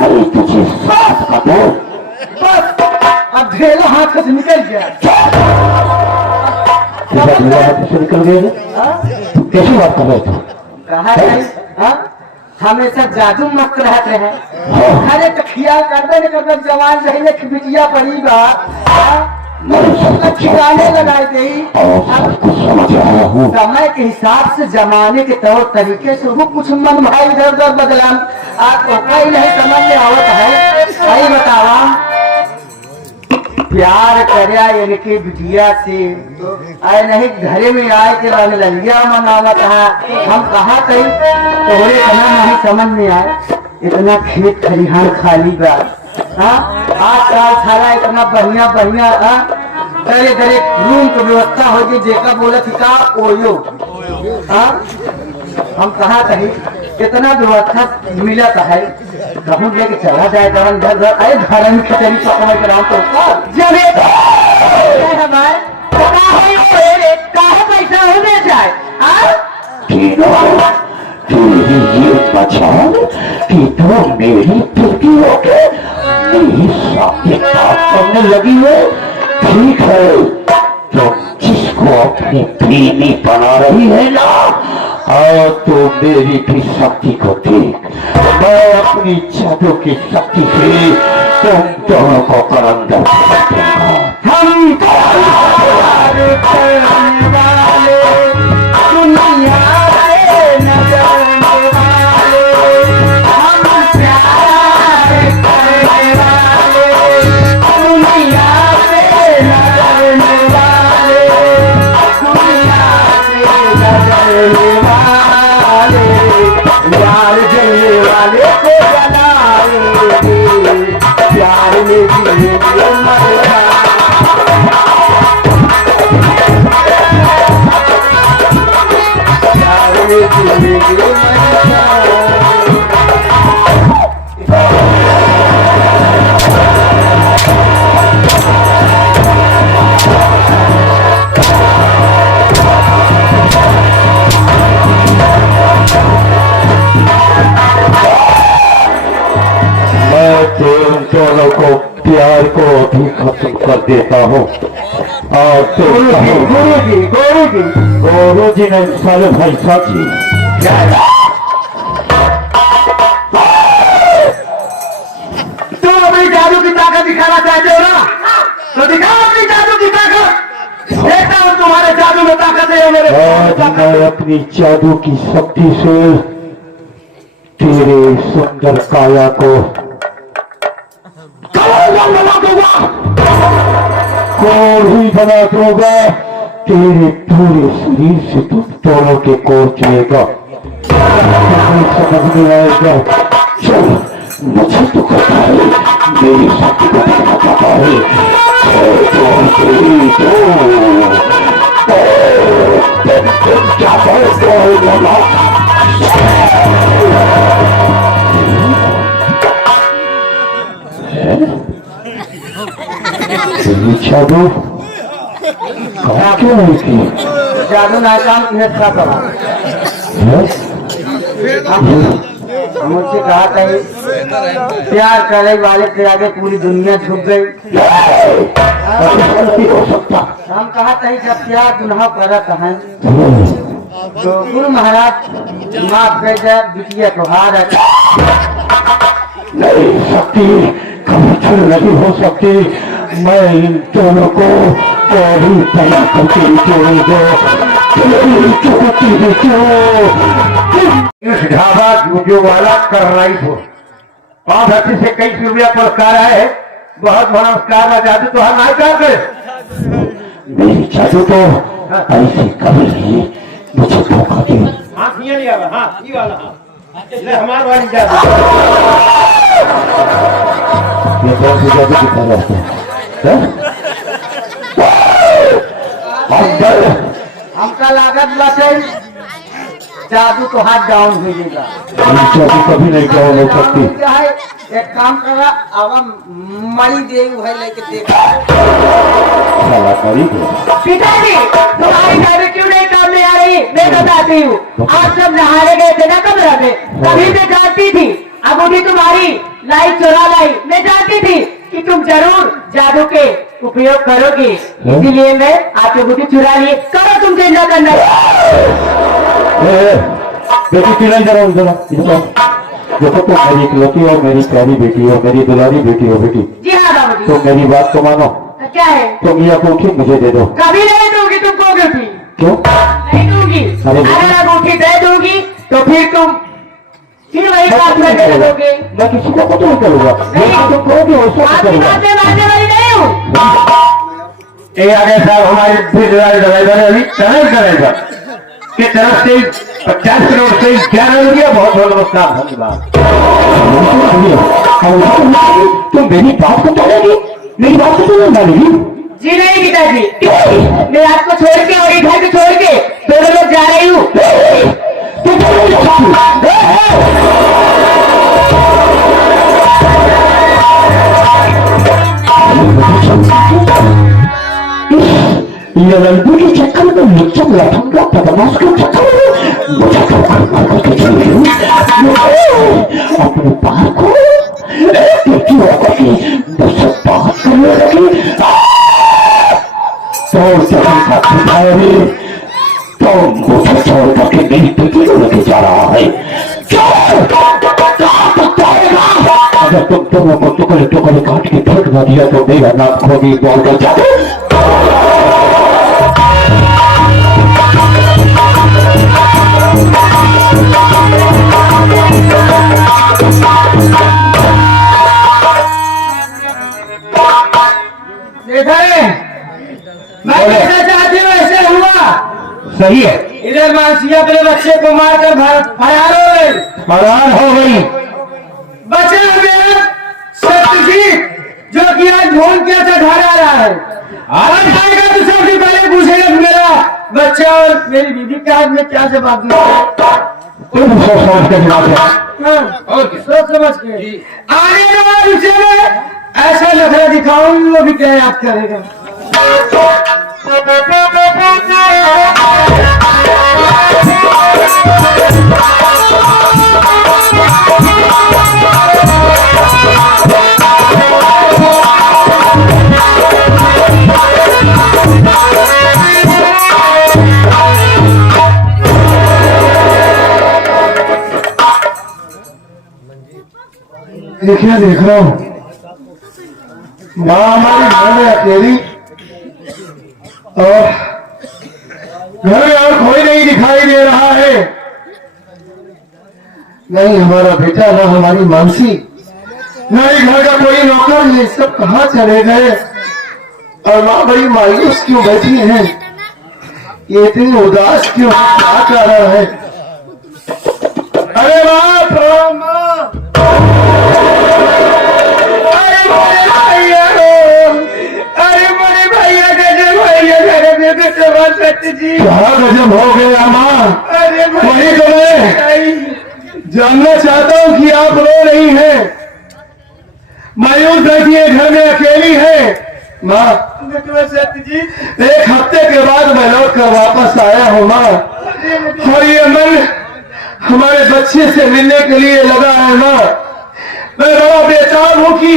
नहीं तुझे साथ का दो। बस अब ढेला हाथ से निकल गया। ढेला हाथ से निकल गया? कैसी बात कर रहे थे? कहा हमेशा जादू मस्त रहते हैं। अरे तो ख्याल करते नहीं करते जवान रही कि बिटिया पड़ी बा ठिकाने लगाए गई। समझ रहा हूँ समय के हिसाब से जमाने के तौर तरीके से वो कुछ मन भाई इधर उधर बदला। आपको कोई नहीं समझ में आवत है। सही बतावा प्यार करया इनके बिटिया से आए नहीं घरे में आए के रंग लंगिया मनावत है। हम कहा कहीं तोहरे इतना नहीं समझ में आए। इतना खेत खलिहान खाली बा। आज साल सारा इतना बढ़िया बढ़िया दरे दरे रूम की व्यवस्था होगी जेका बोला थी का ओयो। हम कहा कहीं इतना व्यवस्था मिला है कहूँ लेके चला जाए घर घर अरे घर में खिचड़ी पकवाए के नाम तो हमारे पैसा होने जाए ये बचान कि तो मेरी तुर्कियों के मेरी शादी करने लगी है। ठीक है तो जिसको अपनी प्रेमी बना रही है ना और तो मेरी भी शक्ति को देख। मैं अपनी जादू की शक्ति से तुम दोनों को करंदा हम यार जलने वाले को बनाएंगे प्यार में जीने मरना। प्यार में जीने मरना। दोनों को प्यार को भी खत्म कर देता हूँ। और तो गुरु जी ने साले भाई साथी तुम अपनी जादू की ताकत दिखाना चाहते हो ना तो दिखाओ अपनी जादू की ताकत। देखता हूँ तुम्हारे जादू में ताकत है मेरे। आज मैं अपनी जादू की शक्ति से तेरे सुंदर काया को कोई बना दूंगा। तेरे पूरे शरीर से तुम दोनों के कोच लेगा। समझ में आएगा। चल मुझे तो पता है मेरी शक्ति को देखना चाहता है। जादू क्यों नहीं की? जादू नाकाम था करा। मुझसे कहा कहीं प्यार करे वाले के आगे पूरी दुनिया झुक गई। हो सकता हम कहा कहीं जब प्यार गुनाह करत है तो गुरु महाराज माफ कर जाए बिटिया को हार नहीं सकती कभी छुड़ नहीं हो सकती। मैं इन दोनों को भी पैदा करके जोड़ेगा। इस ढाबा जूझो वाला कर रही हो और धरती से कई रुपया पुरस्कार आए है। बहुत बड़ा नमस्कार मैं जादू तो हम क्या करे। मेरी जादू तो ऐसी कभी नहीं मुझे धोखा दी। हमारे वाली जादू ये कौन सी जादू की तरह है? हमका लागत बाटे जादू तो हाथ डाउन हो जाएगा। जादू कभी नहीं डाउन हो सकती। एक काम करा अब मरी देव है लेके देखा। पिताजी तुम्हारी जादू क्यों नहीं काम में आ रही? मैं बताती हूँ। आज सब नहाने गए थे ना कमरा में तभी मैं जानती थी। अब उठी तुम्हारी लाई चुरा लाई। मैं जानती थी कि तुम जरूर जादू के उपयोग करोगे, इसीलिए मैं आपकी बुद्धि चुरा ली। करो तुम जो करना। बेटी चिल्लाई जरा उधर देखो, तो मेरी इकलौती और मेरी प्यारी बेटी और मेरी दुलारी बेटी हो बेटी। जी हाँ बाबूजी। तो मेरी बात को मानो। क्या है? तुम ये अंगूठी मुझे दे दो। कभी नहीं दूंगी तुमको अंगूठी। क्यों नहीं दूंगी। अगर अंगूठी दे दूंगी तो फिर वही काम करके दोगे। मैं किसी को कुछ नहीं करूंगा, तुम कहोगे वैसा करूंगा। मारने वाली नहीं हूँ। आगे साहब हमारे ड्राइवर अभी टनल करेगा की तरफ से 50 करोड़ से 11 रुपया। बहुत बहुत नमस्कार, धन्यवाद। तुम मेरी बात को टालेगी, मेरी बात को नहीं मानेगी? जी नहीं पिताजी, मैं आपको छोड़ के और घर को छोड़ के दोनों लोग जा रही हूँ। ये लड़की के चक्कर में लुच्चम लफंगा बदमाश के चक्कर में मुझे करके चली गई। अपने पार को बेटी होकर के मुझसे बात करने लगी। तो मुझे छोड़ करके मेरी बेटी को लेके जा रहा है। अगर तुम दोनों को टुकड़े टुकड़े काट के फेंक न दिया तो मेरा नाम खोगी बोल कर जाते। मैं जैसा चाहती हूँ ऐसे हुआ। सही है। इधर मानसिया अपने बच्चे को मारकर फरार हो गई। बचा मेरा सत्यजीत, जो कि आज ढोल क्या चढ़ा रहा है। आज आएगा तो सबसे पहले पूछेगा मेरा बच्चा और मेरी बीवी का आज में क्या जवाब दिया। तुम सोच समझ के जवाब दो। सोच समझ के आने वाले विषय में ऐसा लखड़ा दिखाऊंगी, वो भी क्या याद करेगा। देखिए देख रहा हूँ माँ हमारी घर में अकेली और घर में और कोई नहीं दिखाई दे रहा है। नहीं हमारा बेटा, ना हमारी मानसी, ना ही घर का कोई नौकर, ये सब कहाँ चले गए। और माँ बड़ी मायूस क्यों बैठी है, ये इतनी उदास क्यों, क्या कर रहा है। अरे माँ प्रणाम माँ। क्या गजब हो गया माँ। वही तो मैं जानना चाहता हूँ कि आप रो रही हैं, मायूस बैठी है, घर में अकेली है। माँ सत्यजीत, एक हफ्ते के बाद मैं लौट कर वापस आया हूँ माँ, और ये मन हमारे बच्चे से मिलने के लिए लगा है माँ। मैं बड़ा बेताब हूँ कि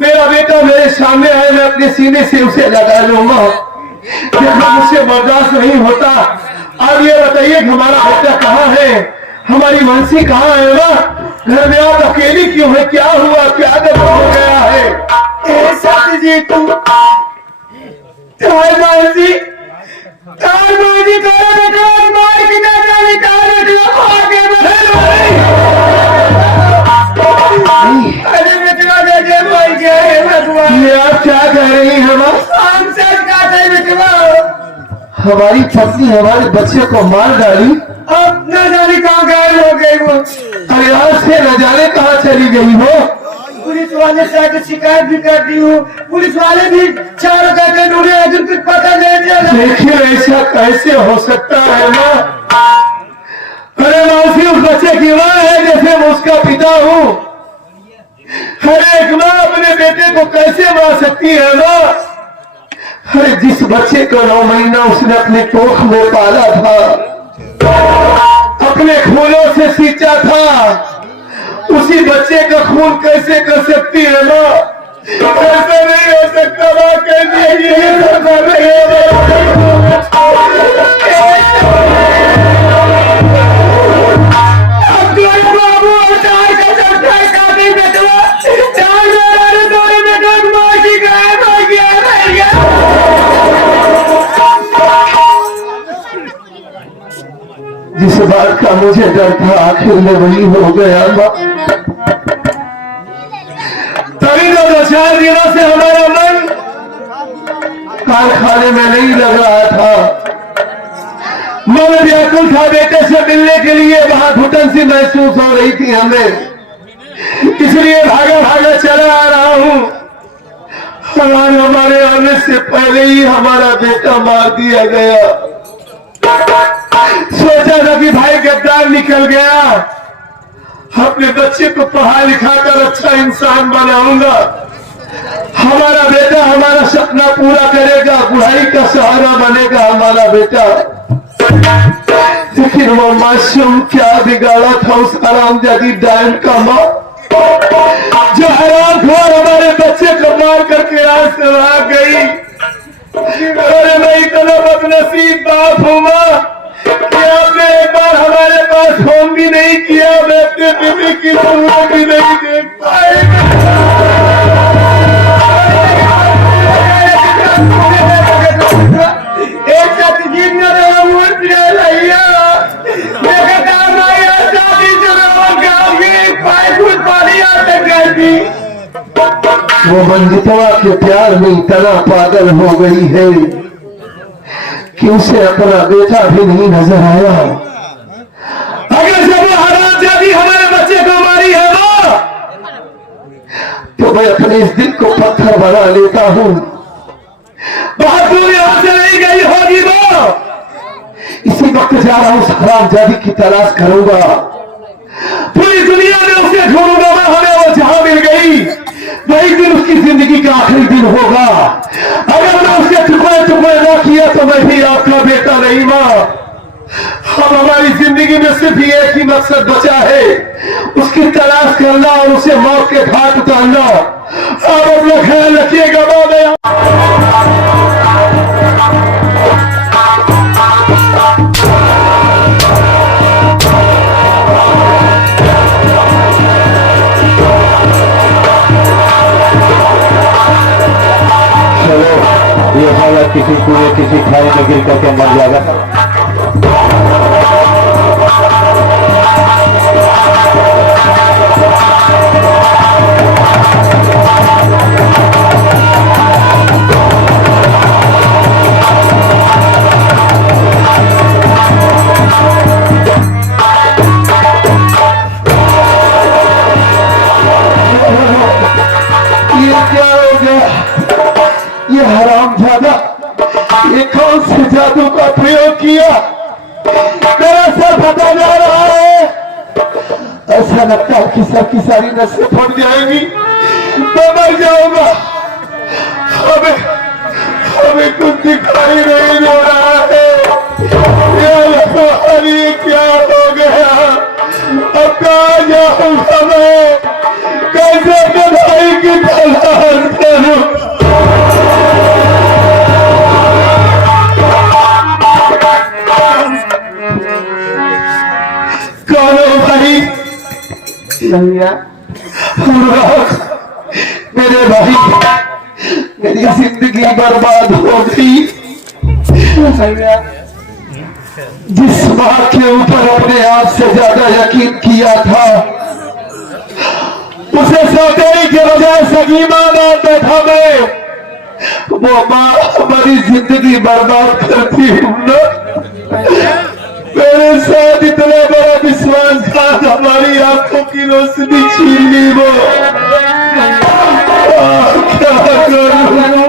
मेरा बेटा मेरे सामने आए, मैं अपने सीने से उसे लगा लूँ माँ। देखो मुझसे बर्दाश्त नहीं होता। अब ये बताइए कि हमारा बेटा कहाँ है, हमारी मानसी कहाँ है माँ। घर में आप अकेली क्यों है, क्या हुआ, क्या गड़बड़ हो गया है। सत्यजी तुम मानसी मार के ना जाने ये आप क्या कह रही हैं। हमारी पत्नी हमारे बच्चे को मार डाली, अब न जाने कहाँ गायब हो गई वो। अरे आज से न जाने कहाँ चली गई हो। पुलिस वाले से आके शिकायत भी कर दी हूँ, पुलिस वाले भी चारों कहते ढूंढे, अगर कुछ पता नहीं चला। देखिए ऐसा कैसे हो सकता है माँ। अरे मासी उस बच्चे की माँ है जैसे मैं उसका पिता हूँ। हर एक माँ अपने बेटे को कैसे मार सकती है माँ। अरे जिस बच्चे को 9 महीना उसने अपने कोख में पाला था, अपने खूनों से सींचा था, उसी बच्चे का खून कैसे कर सकती है माँ? ऐसा नहीं हो सकता माँ, कैसे ये सब कर रही है? जिस बात का मुझे डर था आखिर में वही हो गया माँ। तभी तो 2-4 दिनों से हमारा मन कारखाने में नहीं लग रहा था। मन व्याकुल था बेटे से मिलने के लिए, वहां घुटन सी महसूस हो रही थी हमें, इसलिए भागा भागा चला आ रहा हूं। हमारे आने से पहले ही हमारा बेटा मार दिया गया। सोचा था कि भाई गद्दार निकल गया, अपने बच्चे को पढ़ा लिखा कर अच्छा इंसान बनाऊंगा, हमारा बेटा हमारा सपना पूरा करेगा, बुढ़ाई का सहारा बनेगा हमारा बेटा। लेकिन वो मासूम क्या बिगाड़ा था उस हरामजादी डायन का माँ, जो हरामखोर हमारे बच्चे को मार करके आज से भाग गई। अरे मैं इतना बदनसीब बाप हूँ माँ कि आपने एक बार हमारे पास फोन भी नहीं किया, मैं अपने बेटे की सूरत भी नहीं देख पाए। एक वो मंजितवा के प्यार में इतना पागल हो गई है कि उसे अपना बेटा भी नहीं नजर आया। अगर जब वो हरामजादी हमारे बच्चे को मारी है वो, तो मैं अपने इस दिल को पत्थर बना लेता हूँ। बहुत दूर यहां से नहीं गई होगी वो। इसी वक्त जा रहा हूँ, उस हरामजादी की तलाश करूंगा, पूरी दुनिया में उसे ढूंढूंगा मैं, हमें वो जहां मिल गई वही दिन उसकी जिंदगी का आखिरी दिन होगा। अगर मैं उसके टुकड़े टुकड़े ना किया तो मैं भी आपका बेटा नहीं माँ। हम हमारी जिंदगी में सिर्फ एक ही मकसद बचा है, उसकी तलाश करना और उसे मौत के घाट उतारना। आप अपना ख्याल रखिएगा माँ। ये साला किसी कुएं किसी खाई में गिर करके मर जाएगा। ये क्या हो गया? ये हरामजादा ये कौन से जादू का प्रयोग किया? मेरा सर फटा जा रहा है। ऐसा लगता है कि सबकी सारी नसें फट जाएंगी, मैं मर जाऊंगा। हमें कुछ दिखाई नहीं दे रहा है। ये क्या हो गया? अब कहाँ जाऊंगा मैं? कैसे अपने भाई की तलाश करूं? भाई भैया, मेरे भाई, मेरी जिंदगी बर्बाद हो गई। भैया, जिस माँ के ऊपर अपने आप से ज्यादा यकीन किया था, उसे सौतेली के बजाय सगी मां मान बैठा मैं। वो माँ हमारी जिंदगी बर्बाद करती हूँ ना। मेरे साथ इतना बड़ा विश्वासघात, हमारी आंखों की रोशनी छीन ली वो। क्या करूं?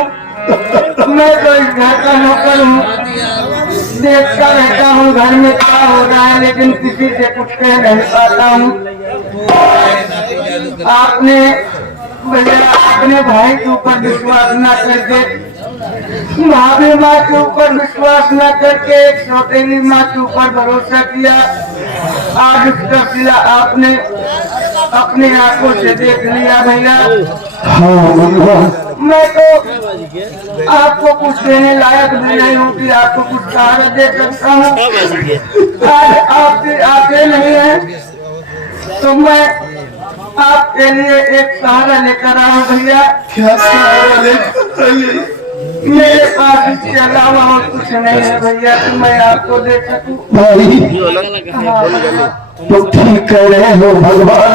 मैं तो इस घर का नौकर हूँ, देखता रहता हूँ घर में क्या हो रहा है, लेकिन किसी से कुछ कह नहीं पाता हूँ। आपने भैया अपने भाई के ऊपर विश्वास न करके, भाभी माँ के ऊपर विश्वास न करके, एक सौतेली माँ के ऊपर भरोसा किया। आज उसका सिला आपने अपने आंखों से देख लिया भैया। हाँ मंगवा, मैं तो आपको कुछ देने लायक भी नहीं हूँ कि आपको कुछ सहारा दे सकता हूँ। आज आपके आते नहीं है तो मैं आपके लिए एक सहारा लेकर आया हूँ भैया। क्या सहारा लेकर आई है? मेरे पास इसके अलावा और कुछ नहीं है भैया कि मैं आपको दे सकूं। भाई हाँ, तुम ठीक कह रहे हो भगवान,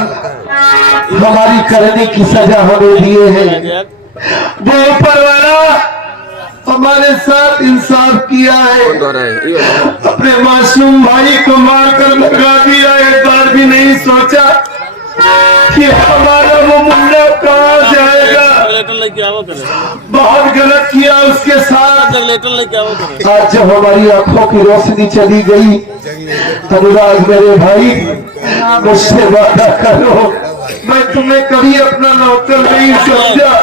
हमारी करने की सजा हमें दिए हैं। वो ऊपर वाला हमारे साथ इंसाफ किया है, अपने मासूम भाई को मारकर भगा दिया। एक बार भी नहीं सोचा कि हमारा वो मुन्ना कहाँ जाएगा। बहुत गलत किया उसके साथ। आज जब हमारी आंखों की रोशनी चली गई, अनुराग मेरे भाई मुझसे वादा करो, मैं तुम्हें कभी अपना नौकर नहीं समझा,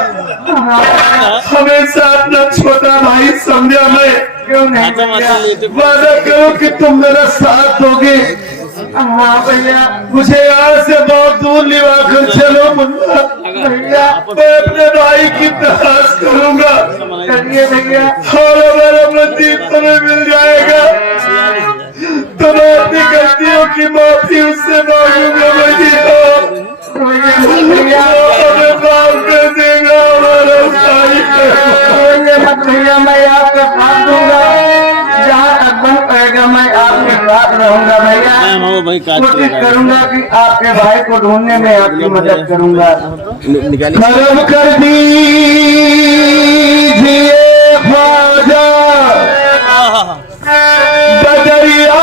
हमेशा अपना छोटा भाई समझा। मैं क्यों नहीं भैया? वादा करो कि तुम मेरा साथ दोगे। हाँ भैया, मुझे यहाँ से बहुत दूर लिवा कर चलो मुन्ना। भैया मैं अपने भाई की तलाश करूंगा करिए भैया। और हमारा नसीब तुम्हें मिल जाएगा तो मैं अपनी गलतियों की माफी उससे मांगूंगा। भैया हमें माफ कर देगा हमारा भाई। मत भैया, मैं आपका साथ दूंगा। जहाँ अकबर कहेगा मैं आपके साथ रहूंगा भैया। कोशिश करूंगा कि आपके भाई को ढूंढने में आपकी मदद करूंगा। कर्म कर दीजिए ख्वाजा, बदरिया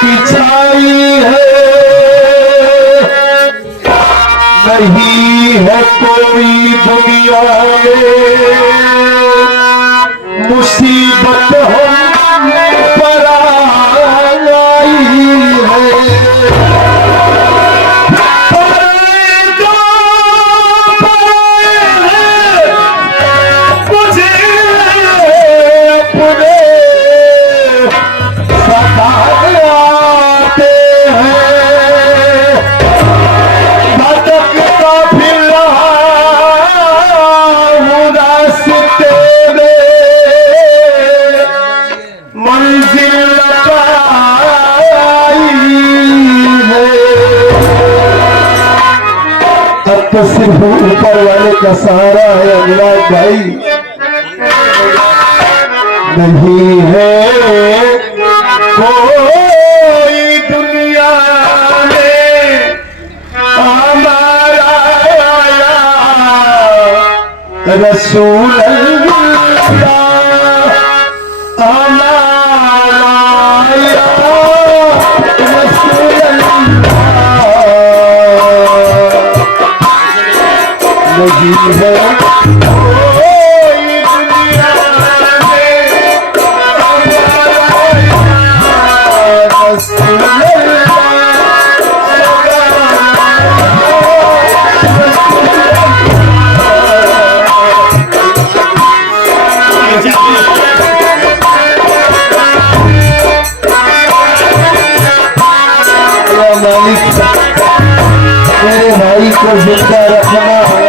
की छाई है, नहीं है कोई दुनिया में मुसीबत हम पर आई है। तो सिर्फ ऊपर वाले का सहारा है अनुराग भाई, नहीं है कोई दुनिया में हमारा रसूल अल्लाह, हमारा रसूल नहीं है कोई दुनिया में हमारा रसूल मालिक मेरे भाई को जिंदा रखना है,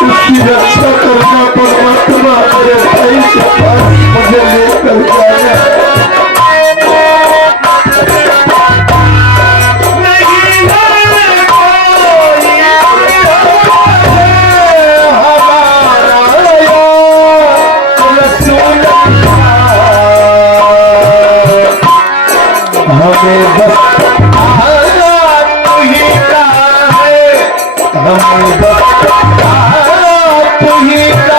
उसकी रक्षा करना परमात्मा मेरे भाई के पास मुझे लेकर जाए। हमें बस तू ही का है, हमें बस तू ही का